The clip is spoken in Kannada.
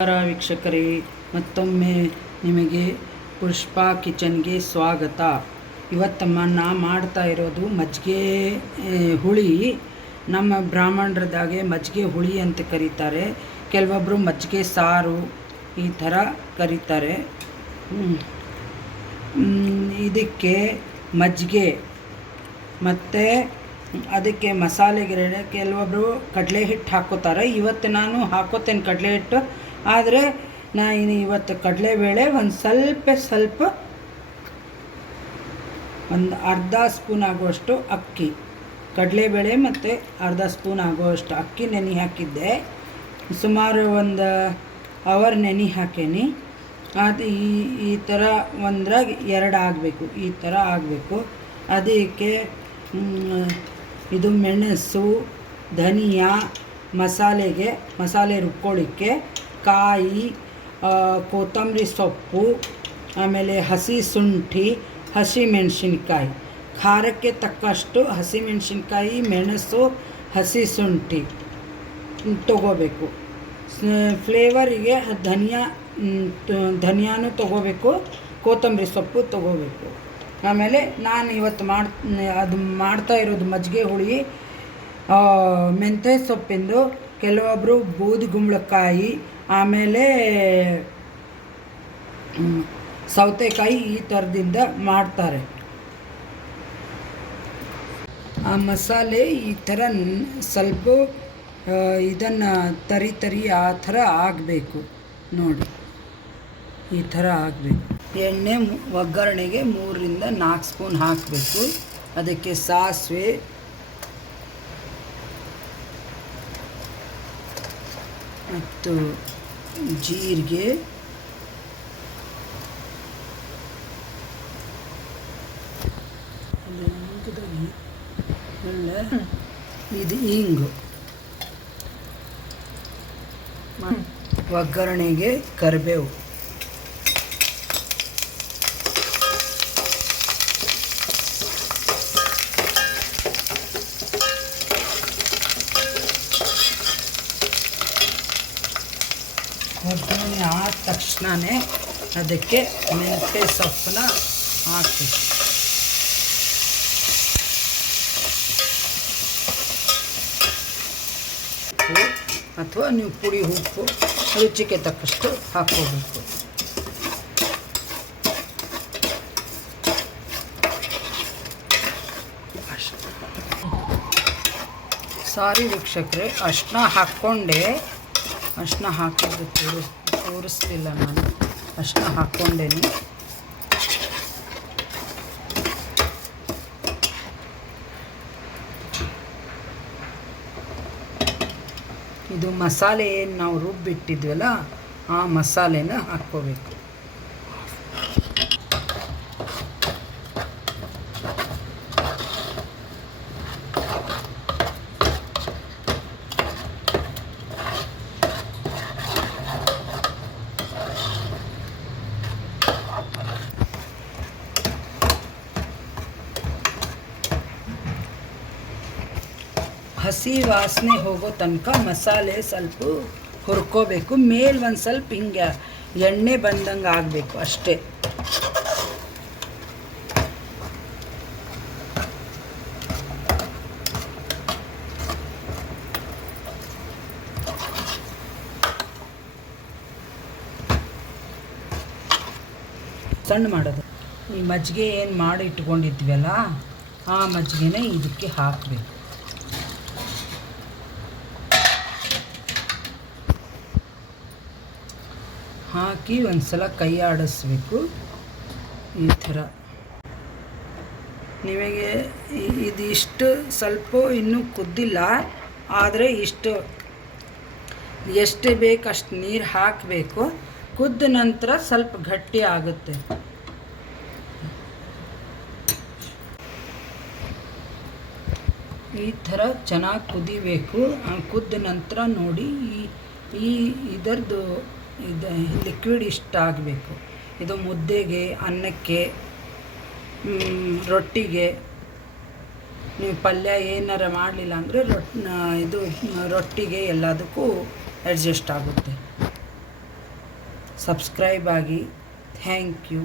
ನಮಸ್ಕಾರ ವೀಕ್ಷಕರೇ, ಮತ್ತೊಮ್ಮೆ ನಿಮಗೆ ಪುಷ್ಪಾ ಕಿಚನ್ಗೆ ಸ್ವಾಗತ. ಇವತ್ತು ನಾ ಮಾಡ್ತಾ ಇರೋದು ಮಜ್ಜಿಗೆ ಹುಳಿ. ನಮ್ಮ ಬ್ರಾಹ್ಮಣರದಾಗೆ ಮಜ್ಜಿಗೆ ಹುಳಿ ಅಂತ ಕರೀತಾರೆ, ಕೆಲವೊಬ್ಬರು ಮಜ್ಜಿಗೆ ಸಾರು ಈ ಥರ ಕರೀತಾರೆ. ಇದಕ್ಕೆ ಮಜ್ಜಿಗೆ ಮತ್ತು ಅದಕ್ಕೆ ಮಸಾಲೆಗೆ ಕೆಲವೊಬ್ಬರು ಕಡಲೆ ಹಿಟ್ಟು ಹಾಕೋತಾರೆ. ಇವತ್ತು ನಾನು ಹಾಕೋತೇನೆ ಕಡಲೆ ಹಿಟ್ಟು, ಆದರೆ ನಾನು ಇವತ್ತು ಕಡಲೆಬೇಳೆ ಒಂದು ಸ್ವಲ್ಪ ಒಂದು ಅರ್ಧ ಸ್ಪೂನ್ ಆಗುವಷ್ಟು ಅಕ್ಕಿ, ಕಡಲೆಬೇಳೆ ಮತ್ತು ಅರ್ಧ ಸ್ಪೂನ್ ಆಗುವಷ್ಟು ಅಕ್ಕಿ ನೆನೆ ಹಾಕಿದ್ದೆ. ಸುಮಾರು ಒಂದು ಅವರ್ ನೆನೆ ಹಾಕೇನಿ. ಅದು ಈ ಥರ ಒಂದ್ರಾಗ ಎರಡು ಆಗಬೇಕು, ಈ ಥರ ಆಗಬೇಕು. ಅದಕ್ಕೆ ಇದು ಮೆಣಸು, ಧನಿಯಾ, ಮಸಾಲೆ ರುಬ್ಕೊಳ್ಳಿಕ್ಕೆ ಕಾಯಿ, ಕೊತ್ತಂಬರಿ ಸೊಪ್ಪು, ಆಮೇಲೆ ಹಸಿ ಶುಂಠಿ, ಹಸಿಮೆಣಸಿನ್ಕಾಯಿ, ಖಾರಕ್ಕೆ ತಕ್ಕಷ್ಟು ಹಸಿಮೆಣಸಿನ್ಕಾಯಿ, ಮೆಣಸು, ಹಸಿ ಶುಂಠಿ ತೊಗೋಬೇಕು. ಫ್ಲೇವರಿಗೆ ಧನಿಯಾನು ತೊಗೋಬೇಕು, ಕೊತ್ತಂಬರಿ ಸೊಪ್ಪು ತೊಗೋಬೇಕು. ಆಮೇಲೆ ನಾನು ಇವತ್ತು ಮಾಡ್ತಾ ಇರೋದು ಮಜ್ಜಿಗೆ ಹುಳಿ ಮೆಂತ್ಯ ಸೊಪ್ಪಿಂದು. ಕೆಲವೊಬ್ಬರು ಬೂದುಗುಂಬಳಕಾಯಿ, ಆಮೇಲೆ ಸೌತೆಕಾಯಿ ಈ ಥರದಿಂದ ಮಾಡ್ತಾರೆ. ಆ ಮಸಾಲೆ ಈ ಥರ ಸ್ವಲ್ಪ ಇದನ್ನು ತರಿ ಆ ಥರ ಆಗಬೇಕು ನೋಡಿ, ಈ ಥರ ಆಗಬೇಕು. ಎಣ್ಣೆ ಒಗ್ಗರಣೆಗೆ 3 ರಿಂದ 4 ಸ್ಪೂನ್ ಹಾಕಬೇಕು. ಅದಕ್ಕೆ ಸಾಸಿವೆ, ಮತ್ತು ಜೀರಿಗೆ, ಇದು ಹಿಂಗು, ಒಗ್ಗರಣೆಗೆ ಕರಿಬೇವು, ಒಗ್ಗರಣೆ ಆದ ತಕ್ಷಣವೇ ಅದಕ್ಕೆ ಮೆಂತ್ಯ ಸೊಪ್ಪನ್ನ ಹಾಕಬೇಕು. ಅಥವಾ ನೀವು ಪುಡಿ ಉಪ್ಪು ರುಚಿಗೆ ತಕ್ಕಷ್ಟು ಹಾಕ್ಕೋಬೇಕು. ಸಾರಿ ವೀಕ್ಷಕರೇ, ಅರ್ಶಿನ ಹಾಕ್ಕೊಂಡೆ, ಅರ್ಶಿನ ಹಾಕಿದ್ದು ತೋರಿಸ್ತಿಲ್ಲ ನಾನು, ಅರ್ಶಿನ ಹಾಕ್ಕೊಂಡೇನಿ. ಇದು ಮಸಾಲೆ ಏನು ನಾವು ರುಬ್ಬಿಟ್ಟಿದ್ವಲ್ಲ, ಆ ಮಸಾಲೆನ ಹಾಕ್ಕೋಬೇಕು. ಹಸಿ ವಾಸನೆ ಹೋಗೋ ತನಕ ಮಸಾಲೆ ಸ್ವಲ್ಪ ಹುರ್ಕೋಬೇಕು. ಮೇಲೆ ಒಂದು ಸ್ವಲ್ಪ ಹಿಂಗೆ ಎಣ್ಣೆ ಬಂದಂಗೆ ಆಗಬೇಕು ಅಷ್ಟೇ. ಸಣ್ಣ ಮಾಡೋದು. ಈ ಮಜ್ಜಿಗೆ ಏನು ಮಾಡಿ ಇಟ್ಕೊಂಡಿದ್ವಲ್ಲ, ಆ ಮಜ್ಜಿಗೆನ ಇದಕ್ಕೆ ಹಾಕಬೇಕು. ಹಾಕಿ ಒಂದು ಸಲ ಕೈ ಆಡಿಸ್ಬೇಕು ಈ ಥರ. ನಿಮಗೆ ಇದಿಷ್ಟು ಸ್ವಲ್ಪ ಇನ್ನೂ ಕುದ್ದಿಲ್ಲ, ಆದರೆ ಎಷ್ಟು ಬೇಕು ಅಷ್ಟು ನೀರು ಹಾಕಬೇಕು. ಕುದ್ದ ನಂತರ ಸ್ವಲ್ಪ ಗಟ್ಟಿ ಆಗುತ್ತೆ. ಈ ಥರ ಚೆನ್ನಾಗಿ ಕುದಿಬೇಕು. ಕುದ್ದ ನಂತರ ನೋಡಿ, ಇದರದ್ದು ಲಿಕ್ವಿಡ್ ಇಷ್ಟ ಆಗಬೇಕು. ಇದು ಮುದ್ದೆಗೆ, ಅನ್ನಕ್ಕೆ, ರೊಟ್ಟಿಗೆ, ನೀವು ಪಲ್ಯ ಏನಾರ ಮಾಡಲಿಲ್ಲ ಅಂದರೆ ರೊಟ್ಟಿಗೆ ಎಲ್ಲದಕ್ಕೂ ಅಡ್ಜಸ್ಟ್ ಆಗುತ್ತೆ. ಸಬ್ಸ್ಕ್ರೈಬ್ ಆಗಿ. Thank you.